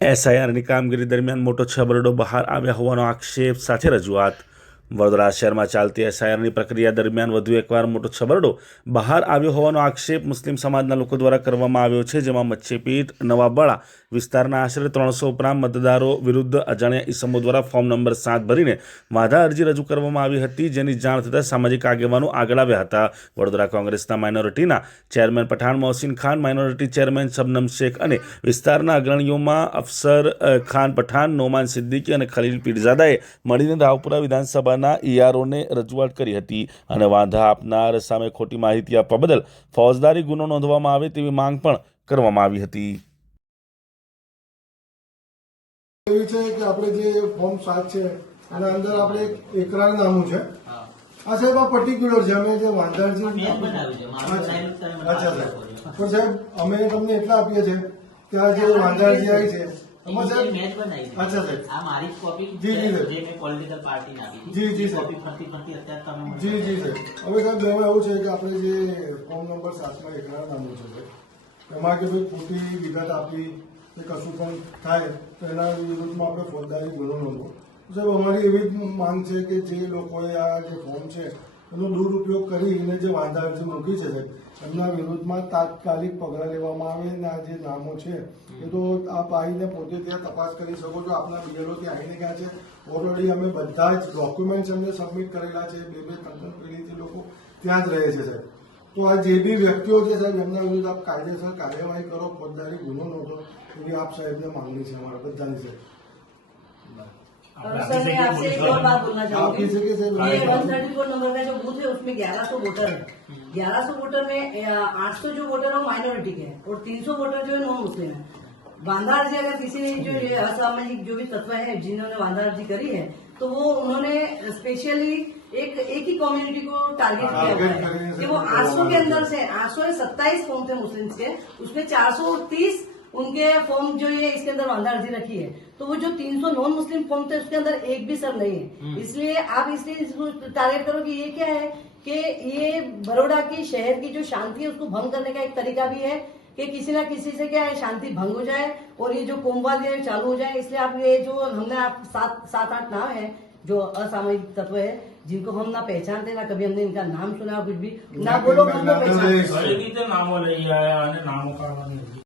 એસઆઈઆરની કામગીરી દરમિયાન મોટો છબરડો બહાર આવ્યા હોવાનો આક્ષેપ સાથે રજૂઆત. વડોદરા શહેરમાં ચાલતી એસઆઈઆરની પ્રક્રિયા દરમિયાન વધુ એકવાર મોટો છબરડો બહાર આવ્યો હોવાનો આક્ષેપ મુસ્લિમ સમાજના લોકો દ્વારા કરવામાં આવ્યો છે, જેમાં મચ્છીપીટ નવાબવાડા વિસ્તારના આશરે 300 ઉપરાંત મતદારો વિરુદ્ધ અજાણ્યા ઈસમો દ્વારા ફોર્મ નંબર 7 ભરીને વાંધા અરજી રજૂ કરવામાં આવી હતી, જેની જાણ થતાં સામાજિક આગેવાનો આગળ આવ્યા હતા. વડોદરા કોંગ્રેસના માઇનોરિટીના chairman Pathan Mohsin Khan, minority chairman Shabnam Shaikh અને વિસ્તારના અગ્રણીઓમાં અફસર ખાન પઠાણ, નોમાન સિદ્દીકી અને ખલીલ પીરઝાદાએ મળીને રાવપુરા વિધાનસભાના ઈઆરઓને રજૂઆત કરી હતી અને વાંધા આપનાર સામે ખોટી માહિતી આપવા બદલ ફોજદારી ગુનો નોંધવામાં આવે તેવી માંગ પણ કરવામાં આવી હતી. એવી છે કે આપણે જે ફોર્મ 7 છે એના અંદર આપણે એકરાર નામું છે. આ સાહેબ આ પર્ટિક્યુલર છે. અમે જે વાંધા અચ્છા સાહેબ, પણ સાહેબ અમે તમને એટલા આપીએ છીએ કે આ જે વાંધા અરજી આવી છે એમાં સાહેબ અચ્છા સાહેબ આ મારી કોપી જી જી સર જે મેં પોલિટિકલ પાર્ટીને આપી જી જી સર કોપી ફરતી અત્યારે તમે જી જી સર. હવે સાહેબ એમાં એવું છે કે આપણે જે ફોર્મ નંબર 7 માં એકરાર નામું છે એમાં કે ભાઈ ખોટી વિગત આપી કે કશું પણ થાય તો એના વિરુદ્ધમાં આપણે ફોજદારી ગુનો નોંધવો. સાહેબ અમારી એવી જ માંગ છે કે જે લોકોએ આ જે ફોર્મ છે એનો દુરુપયોગ કરીને જે વાંધા અરજી મૂકી છે સાહેબ એમના વિરુદ્ધમાં તાત્કાલિક પગલાં લેવામાં આવે અને આ જે નામો છે એ તો આપ આવીને પોતે ત્યાં તપાસ કરી શકો છો. આપના બીએલઓ ત્યાં આવીને ગયા છે. ઓલરેડી અમે બધા જ ડોક્યુમેન્ટ્સ એમને સબમિટ કરેલા છે. 2-3 પેઢીથી લોકો ત્યાં જ રહે છે સાહેબ. તો આ જે બી વ્યક્તિઓ છે સાહેબ એમના વિરુદ્ધ આપ કાયદેસર કાર્યવાહી કરો, ફોજદારી ગુનો નોંધો એવી આપ સાહેબને માંગણી છે અમારા બધાની સાહેબ. सर मैं आपसे एक और बात बोलना चाहूंगी. ये 134 नंबर का जो बूथ है उसमें 1100 वोटर है. 1100 वोटर में 800 जो वोटर है वो माइनॉरिटी के हैं और 300 वोटर जो है नॉन मुस्लिम है. वांधा अर्जी अगर किसी ने जो असामाजिक जो भी तत्व है जिन्होंने वांधा अर्जी करी है तो वो उन्होंने स्पेशली एक ही कम्युनिटी को टारगेट किया हुआ है कि वो 800 के अंदर से 827 फॉर्म थे मुस्लिम्स के, उसमें 430 उनके फॉर्म जो ये इसके अंदर वांधा अर्जी रखी है. तो वो जो 300 नॉन मुस्लिम फॉर्म थे उसके अंदर एक भी सर नहीं है. इसलिए आप इसलिए इसको टारगेट करो कि ये क्या है कि ये बड़ौदा की शहर की जो शांति है उसको भंग करने का एक तरीका भी है कि किसी ना किसी से क्या है शांति भंग हो जाए और ये जो कोमवाद है चालू हो जाए. इसलिए आप ये जो हमने आप 7-8 नाम है जो असामाजिक तत्व है जिनको हम ना पहचानते ना कभी हमने इनका नाम सुना कुछ भी ना, बोलो हमको पहचान